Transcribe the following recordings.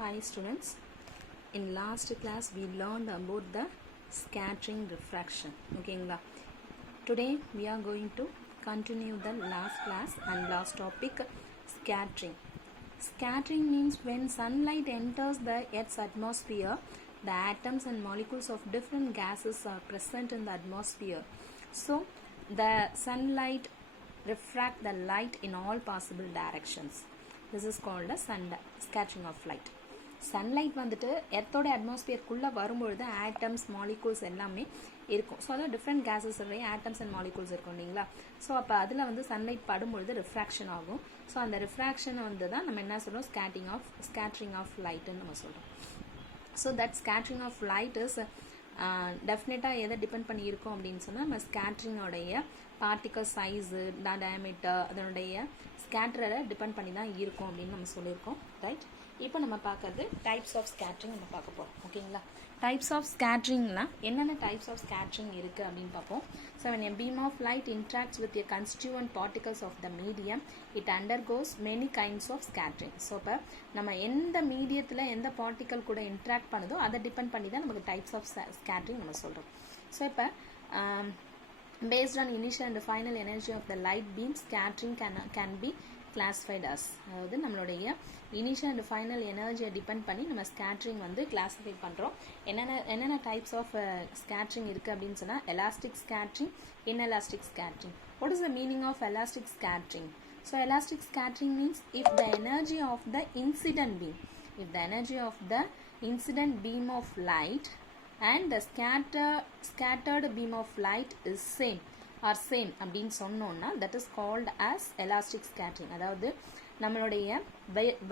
Hi students, in last class we learned about the scattering refraction. Okay, today we are going to continue the last class and last topic, scattering. Scattering means when sunlight enters the Earth's atmosphere, the atoms and molecules of different gases are present in the atmosphere. So the sunlight refract the light in all possible directions. This is called a scattering of light. Sunlight வந்துட்டு எர்த்தோட அட்மாஸ்பியருக்குள்ளே வரும்பொழுது atoms molecules எல்லாமே இருக்கும். So அதான் different gases atoms and molecules இருக்கும் இல்லைங்களா. So அப்போ அதில் வந்து சன்லைட் படும்பொழுது ரிஃப்ராக்ஷன் ஆகும். ஸோ அந்த ரிஃப்ராக்ஷனை வந்து தான் நம்ம என்ன சொல்கிறோம், ஸ்கேட்டரிங் ஆஃப் லைட்டுன்னு நம்ம சொல்கிறோம். So that scattering of light is டெஃபினட்டாக எதை டிபெண்ட் பண்ணி இருக்கும் அப்படின்னு சொன்னால் நம்ம ஸ்கேட்டரிங்கோடைய பார்ட்டிகல் சைஸு டயமீட்டர் அதனுடைய ஸ்கேட்டரை டிபெண்ட் பண்ணி தான் இருக்கும் அப்படின்னு நம்ம சொல்லியிருக்கோம். ரைட், இப்போ நம்ம பார்க்கறது டைப்ஸ் ஆஃப் ஸ்கேட்டரிங் நம்ம பார்க்க போகிறோம். ஓகேங்களா, டைப்ஸ் ஆஃப் ஸ்கேட்டரிங்னா என்னென்ன டைப்ஸ் ஆஃப் ஸ்கேட்டரிங் இருக்குது அப்படின்னு பார்ப்போம். So when a beam of light interacts with the constituent particles of the medium, it undergoes many kinds of scattering. So இப்போ நம்ம எந்த மீடியத்தில் எந்த பார்ட்டிக்கல் கூட இன்ட்ராக்ட் பண்ணுதோ அதை டிபெண்ட் பண்ணி தான் நமக்கு டைப்ஸ் ஆஃப் ஸ்கேட்டரிங் நம்ம சொல்கிறோம். ஸோ இப்போ based on initial and final energy of the light beam, scattering can be classified as, அதாவது நம்மளுடைய இனிஷியல் அண்ட் ஃபைனல் எனர்ஜியை டிபெண்ட் பண்ணி நம்ம ஸ்கேட்டரிங் வந்து கிளாஸிஃபை பண்ணுறோம். என்னென்ன டைப்ஸ் ஆஃப் ஸ்கேட்டரிங் இருக்குது அப்படின்னு சொன்னால் elastic scattering, inelastic scattering. What is the meaning of elastic scattering? So elastic scattering means if the energy of the incident beam of light and the scattered beam of light is same அப்படின்னு சொன்னோம்னா that is called as elastic scattering. அதாவது நம்மளுடைய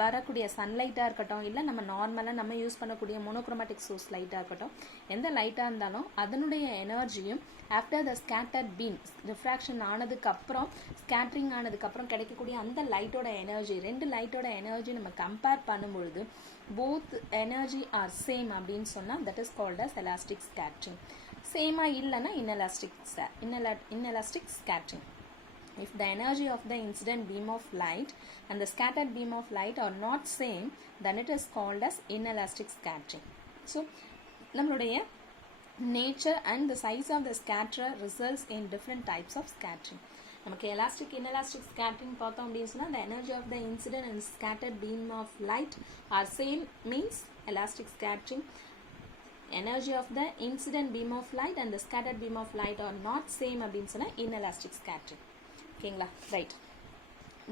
வரக்கூடிய சன்லைட்டாக இருக்கட்டும், இல்லை நம்ம நார்மலாக நம்ம யூஸ் பண்ணக்கூடிய மோனோக்ரோமேட்டிக் சோர்ஸ் லைட்டாக இருக்கட்டும், எந்த லைட்டாக இருந்தாலும் அதனுடைய எனர்ஜியும் after the scattered beam refraction ஆனதுக்கப்புறம் ஸ்கேட்டரிங் ஆனதுக்கப்புறம் கிடைக்கக்கூடிய அந்த லைட்டோட எனர்ஜி, ரெண்டு லைட்டோட எனர்ஜி நம்ம கம்பேர் பண்ணும்பொழுது both energy are same அப்படின்னு சொன்னால் that is called as elastic scattering. சேமாக இல்லைன்னா inelastic scattering. If the energy of the incident beam of light and the scattered beam of light are not same, then it is called as inelastic scattering. So நம்மளுடைய nature and the size of the scatterer results in different types of scattering. நமக்கு elastic inelastic scattering பார்த்தோம் அப்படின்னு சொன்னால் the energy of the incident and scattered beam of light are same means elastic scattering. Energy of the incident beam of light and the scattered beam of light are not same அப்படின்னு சொன்னால் inelastic scattering. ஓகேங்களா, right.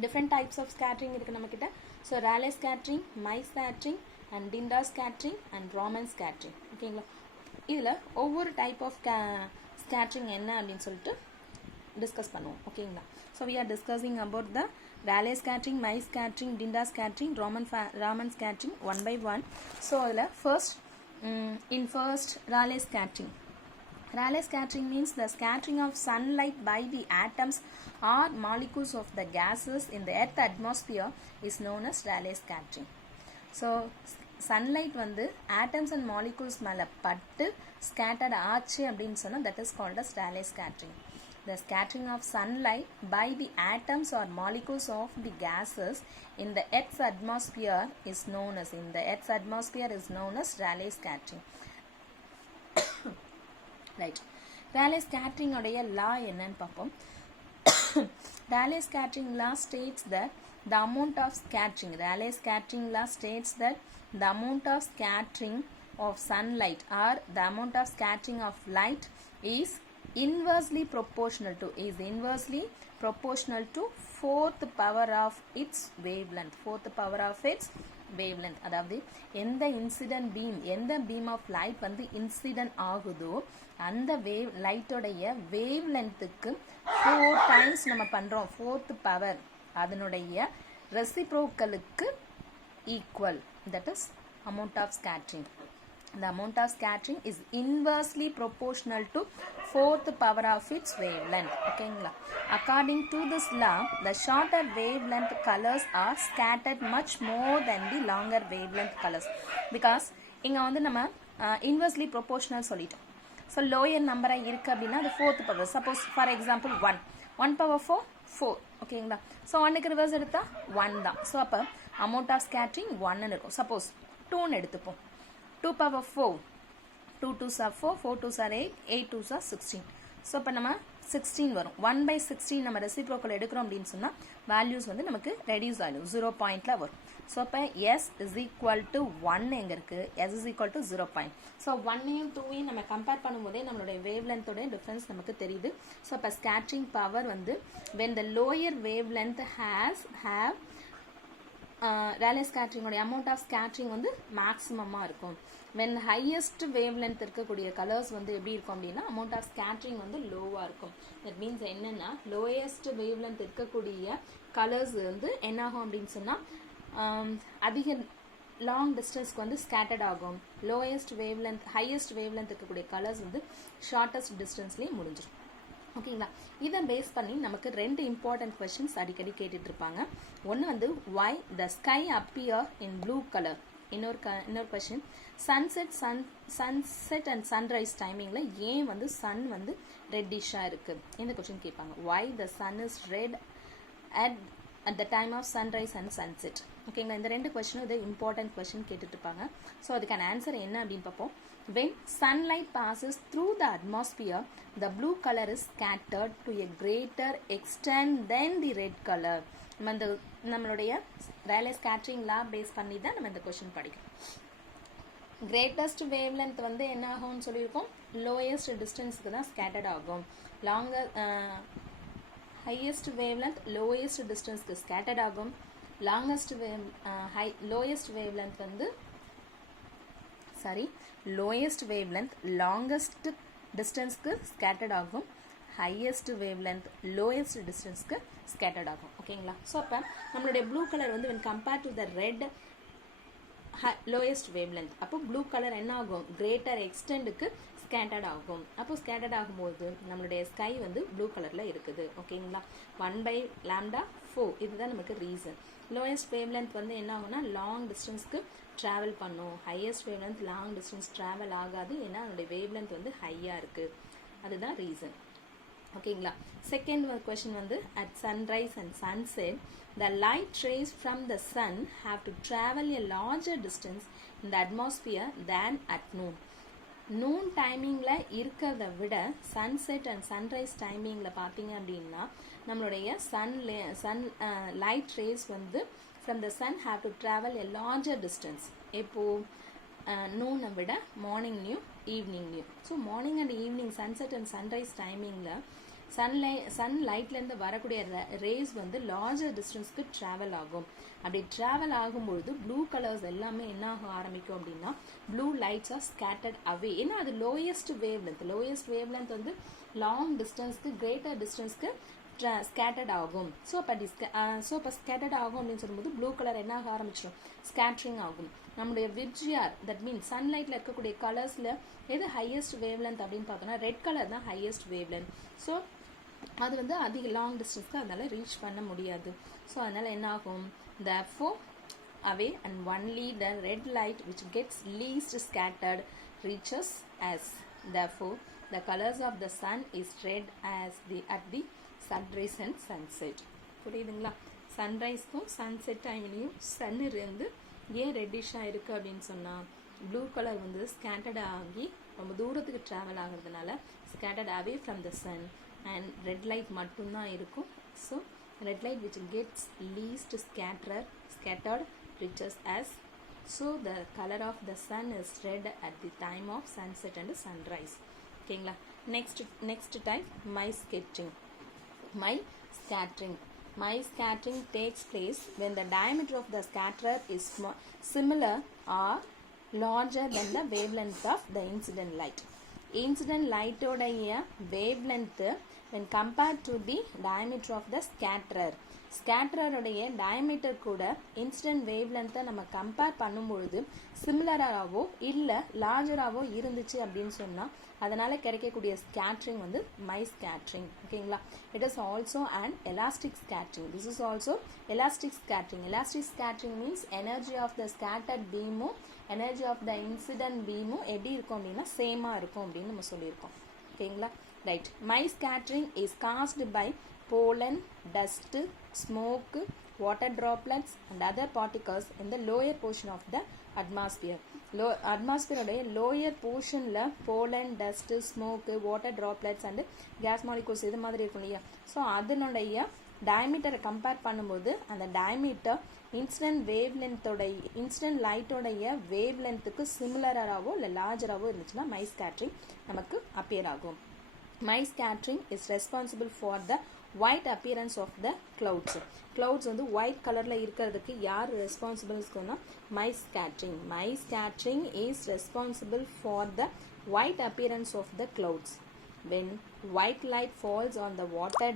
Different types of scattering இருக்குது நம்மக்கிட்ட. So Rayleigh scattering, Mie scattering and Tyndall scattering and Raman scattering. ஓகேங்களா, இதில் ஒவ்வொரு type of scattering என்ன அப்படின்னு சொல்லிட்டு டிஸ்கஸ் பண்ணுவோம். ஓகேங்களா, so we are discussing about the Rayleigh scattering, Mie scattering, Tyndall scattering, Raman scattering one by one. So அதில் first Rayleigh scattering. Rayleigh scattering means the scattering of sunlight by the atoms or molecules of the gases in the earth atmosphere is known as Rayleigh scattering. So sunlight வந்து atoms and molecules மேலே பட்டு scattered ஆச்சு அப்படின்னு சொன்னால் that is called as Rayleigh scattering. The scattering of sunlight by the atoms or molecules of the gases in the Earth's atmosphere is known as Rayleigh scattering. Right. Rayleigh scattering உடைய law என்னன்னு பார்ப்போம். Rayleigh scattering law states that the amount of scattering of sunlight or the amount of scattering of light is inversely proportional to fourth power of its wavelength. அதாவது எந்த incident beam, எந்த beam of light வந்து incident ஆகுதோ அந்த லைட்டோடைய wave லென்த்துக்கு 4 times நம்ம பண்ணுறோம். Fourth power அதனுடைய ரெசிப்ரோக்கலுக்கு equal. That is amount of scattering. The amount of scattering is inversely proportional to fourth power of its wavelength. Okay, according to this law, the shorter wavelength colors are scattered much more than the longer wavelength colors, because இங்க வந்து நம்ம inversely proportional சொல்லிட்டோம். So lower நம்பராக இருக்குது அப்படின்னா அது fourth power. Suppose for example 1 power 4. ஓகேங்களா, so 1க்கு ரிவர்ஸ் எடுத்தால் 1 தான். ஸோ அப்போ amount of scattering 1 இருக்கும். சப்போஸ் 2ன்னு எடுத்துப்போம். 2 power 4, 2 2s are 4, 4 2s are 8, 8 2s are 16. So இப்போ நம்ம 16 வரும். 1/16 நம்ம ரெசிப்ரோக்கல் எடுக்கிறோம் அப்படின்னு சொன்னால் வேல்யூஸ் வந்து நமக்கு ரெடியூஸ் ஆகிடும், 0 பாயிண்டில் வரும். ஸோ இப்போ s is equal to 1 எங்கே இருக்குது, s is equal to 0 point. So 1ஐயும் 2ஐயும் நம்ம கம்பேர் பண்ணும்போதே நம்மளுடைய வேவ் லென்த்தோடைய டிஃப்ரென்ஸ் நமக்கு தெரியுது. ஸோ இப்போ ஸ்கேட்ரிங் பவர் வந்து when the lower wavelength have Rayleigh scattering ஓட amount of scattering வந்து மேக்ஸிமமாக இருக்கும். when highest wavelength இருக்கக்கூடிய கலர்ஸ் வந்து எப்படி இருக்கும் அப்படின்னா amount of scattering வந்து லோவாக இருக்கும். that means என்னன்னா lowest wavelength இருக்கக்கூடிய கலர்ஸ் வந்து என்ன ஆகும் அப்படின்னு சொன்னால் அதிக லாங் டிஸ்டன்ஸ்க்கு வந்து ஸ்கேட்டர்ட் ஆகும். லோயஸ்ட் வேவ்லென்த் ஹையஸ்ட் வேவ்லென்த் இருக்கக்கூடிய கலர்ஸ் வந்து ஷார்ட்டஸ்ட் டிஸ்டன்ஸ்லேயே முடிஞ்சிடும். ஓகேங்களா, இதை பேஸ் பண்ணி நமக்கு 2 இம்பார்ட்டன்ட் கொஷின்ஸ் அடிக்கடி கேட்டுட்டு இருப்பாங்க. ஒன்று வந்து why the sky appear in blue color, இன்னொரு கொஷின் சன்செட் அண்ட் சன்ரைஸ் டைமிங்கில் ஏன் வந்து சன் வந்து ரெட்டிஷாக இருக்குது, இந்த கொஷின் கேட்பாங்க. why the sun is red at the time of sunrise and sunset. ஓகேங்களா, இந்த 2 கொஷினும் இது இம்பார்ட்டன்ட் கொஷின் கேட்டுட்டு இருப்பாங்க. ஸோ அதுக்கான ஆன்சர் என்ன அப்படின்னு பார்ப்போம். when sunlight passes through the atmosphere, the blue color is scattered to a greater extent than the red color. நம்மளுடைய ரேலே ஸ்கேட்டரிங் லா பேஸ் பண்ணி தான் நம்ம இந்த கொஷின் படிக்கிறோம். கிரேட்டஸ்ட் வேவ் லென்த் வந்து என்ன ஆகும்னு சொல்லியிருக்கோம், லோயஸ்ட் டிஸ்டன்ஸுக்கு தான் ஸ்கேட்டர்ட் ஆகும். ஹையஸ்ட் வேவ் லென்த் லோயஸ்ட் டிஸ்டன்ஸ்க்கு ஸ்கேட்டர்ட் ஆகும். லோயஸ்ட் வேவ் லென்த் வந்து லோயஸ்ட் வேவ் லென்த் லாங்கஸ்ட் டிஸ்டன்ஸ்க்கு ஸ்கேட்டர்ட் ஆகும். ஹையஸ்ட் வேவ் லென்த் லோயஸ்ட் டிஸ்டன்ஸ்க்கு ஸ்கேட்டர்ட் ஆகும். ஓகேங்களா, ஸோ அப்போ நம்மளுடைய ப்ளூ கலர் வந்து when compared to the red lowest wavelength, அப்போ ப்ளூ கலர் என்ன ஆகும், கிரேட்டர் எக்ஸ்டெண்டுக்கு ஸ்கேட்டர்ட் ஆகும். அப்போ ஸ்கேட்டர்ட் ஆகும்போது நம்மளுடைய ஸ்கை வந்து ப்ளூ கலரில் இருக்குது. ஓகேங்களா, 1/λ4 இதுதான் நமக்கு ரீசன். லோயஸ்ட் வேவ் லென்த் வந்து என்ன ஆகும்னா லாங் டிஸ்டன்ஸ்க்கு ட்ராவல் பண்ணும். Highest wave length long distance travel ஆகாது, ஏன்னா அதனுடைய வேவ் லென்த் வந்து ஹையாக இருக்குது. அதுதான் ரீசன். ஓகேங்களா, செகண்ட் கொஷின் வந்து at sunrise and sunset the light rays from the sun have to travel a larger distance in the atmosphere than at noon. Noon டைமிங்கில் இருக்கிறத விட சன்செட் அண்ட் சன்ரைஸ் டைமிங்கில் பார்த்தீங்க அப்படின்னா நம்மளுடைய சன் லைட் ரேஸ் வந்து from the sun have to travel a larger distance. எப்போது நூனை விட மார்னிங்லேயும் ஈவினிங்லேயும். So morning and evening sunset and sunrise டைமிங்கில் சன் லைட்லேருந்து வரக்கூடிய ரேஸ் வந்து லார்ஜர் டிஸ்டன்ஸ்க்கு ட்ராவல் ஆகும். அப்படி ட்ராவல் ஆகும்பொழுது ப்ளூ கலர்ஸ் எல்லாமே என்ன ஆக ஆரம்பிக்கும் அப்படின்னா ப்ளூ லைட்ஸ் ஆர் ஸ்கேட்டர்ட் அவே. ஏன்னா அது லோயஸ்ட் வேவ் லென்த் வந்து லாங் டிஸ்டன்ஸ்க்கு கிரேட்டர் டிஸ்டன்ஸ்க்கு ஸ்கேட்டர்ட் ஆகும். ஸோ அப்போ ஸ்கேட்டர்ட் ஆகும் அப்படின்னு சொல்லும்போது ப்ளூ கலர் என்ன ஆக ஆரம்பிச்சிடும், ஸ்கேட்ரிங் ஆகும். நம்மளுடைய விப்ஜிஆர் தட் மீன்ஸ் சன்லைட்டில் இருக்கக்கூடிய கலர்ஸில் எது ஹையஸ்ட் வேவ் லென்த் அப்படின்னு பார்த்தோன்னா ரெட் கலர் தான் ஹையஸ்ட் வேவ் லென்த். ஸோ அது வந்து அதிக லாங் டிஸ்டன்ஸ்க்கு அதனால் ரீச் பண்ண முடியாது. ஸோ அதனால் என்ன ஆகும், therefore away and only the red light which gets least scattered reaches us. Therefore the colors of the sun is red at the sunrise and sunset. புரியுதுங்களா, சன்ரைஸ்க்கும் சன்செட் டைம்லையும் சன் இருந்து ஏன் ரெட்டிஷாக இருக்குது அப்படின்னு சொன்னால் ப்ளூ கலர் வந்து ஸ்கேட்டர்ட் ஆகி ரொம்ப தூரத்துக்கு ட்ராவல் ஆகிறதுனால scattered away from the sun and red light மட்டும்தான் இருக்கும். So red light which gets least scattered reaches us. So the color of the sun is red at the time of sunset and sunrise. ஓகேங்களா, next type my scattering takes place when the diameter of the scatterer is similar or larger than the wavelength of the incident light. Incident light ஓடைய wavelength when compared to the diameter of the scatterer உடைய diameter கூட incident wavelength நம்ம compare பண்ணும்பொழுது சிமிலராகவோ இல்லை லார்ஜராகவோ இருந்துச்சு அப்படின்னு சொன்னால் அதனால் கிடைக்கக்கூடிய ஸ்கேட்ரிங் வந்து மை ஸ்கேட்ரிங். ஓகேங்களா, it is also and elastic scattering. This is also elastic scattering. Elastic scattering means energy of the scattered பீமும் எனர்ஜி ஆஃப் த இன்சிடென்ட் பீமும் எப்படி இருக்கும் அப்படின்னா சேமாக இருக்கும் அப்படின்னு நம்ம சொல்லியிருக்கோம். ஓகேங்களா, right. Mie scattering is caused by pollen, dust, smoke, water droplets and other particles in the lower portion of the atmosphere. Atmosphere உடைய lower portionல pollen, dust, smoke, water droplets and gas molecules இது மாதிரி இருக்கும் இல்லையா. So அதனுடைய டயமீட்டரை compare பண்ணும்போது அந்த diameter incident லைட்டோடைய wave லென்த்துக்கு சிமிலராகவோ இல்லை லார்ஜராகவோ இருந்துச்சுன்னா மை ஸ்கேட்ரிங் நமக்கு அப்பியர் ஆகும். My scattering is responsible for the white appearance of the clouds வந்து white கலரில் இருக்கிறதுக்கு யார் ரெஸ்பான்சிபிள்ஸ்க்குன்னா Mie scattering is responsible for the white appearance of the clouds. When white light falls on the water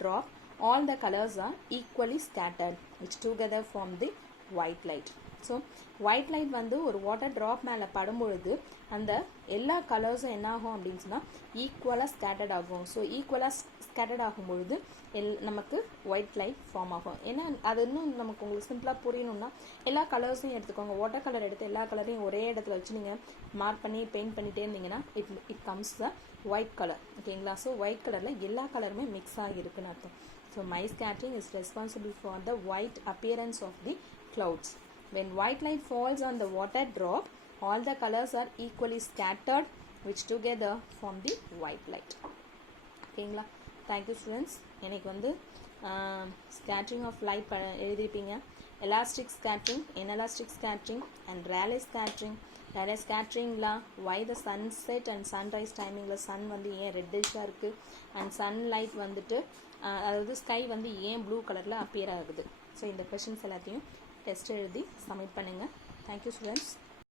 drop, all the colors are equally scattered which together form the white light. So white light வந்து ஒரு water drop மேலே படும்பொழுது அந்த எல்லா கலர்ஸும் என்ன ஆகும் அப்படின்னு சொன்னால் ஈக்குவலாக ஸ்கேட்டர்ட் ஆகும். ஸோ ஈக்குவலாக ஸ்கேட்டர்ட் ஆகும்பொழுது நமக்கு ஒயிட் லைட் ஃபார்ம் ஆகும். ஏன்னா அது இன்னும் நமக்கு உங்களுக்கு சிம்பிளாக புரியணும்னா எல்லா கலர்ஸையும் எடுத்துக்கோங்க. வாட்டர் கலர் எடுத்து எல்லா கலரையும் ஒரே இடத்துல வச்சு நீங்கள் மார்க் பண்ணி பெயிண்ட் பண்ணிகிட்டே இருந்தீங்கன்னா it comes the white colour. ஓகேங்களா. ஸோ ஒயிட் கலரில் எல்லா கலருமே மிக்ஸ் ஆகியிருக்குன்னு அர்த்தம். So my scattering is responsible for the white appearance of the clouds. When white light falls on the water drop, all the colors are equally scattered which together form the white light. ஓகேங்களா. Thank you students. எனக்கு வந்து scattering of light எழுதிருப்பீங்க. Elastic scattering, inelastic scattering and Rayleigh ஸ்கேட்ரிங்ல why the sunset and sunrise டைமிங்கில் sun வந்து ஏன் ரெட்டிஷாக இருக்குது and sunlight வந்துட்டு அதாவது ஸ்கை வந்து ஏன் ப்ளூ கலரில் அப்பியர் ஆகுது. ஸோ இந்த கொஷின்ஸ் எல்லாத்தையும் டெஸ்ட் எழுதி சப்மிட் பண்ணுங்கள். Thank you students.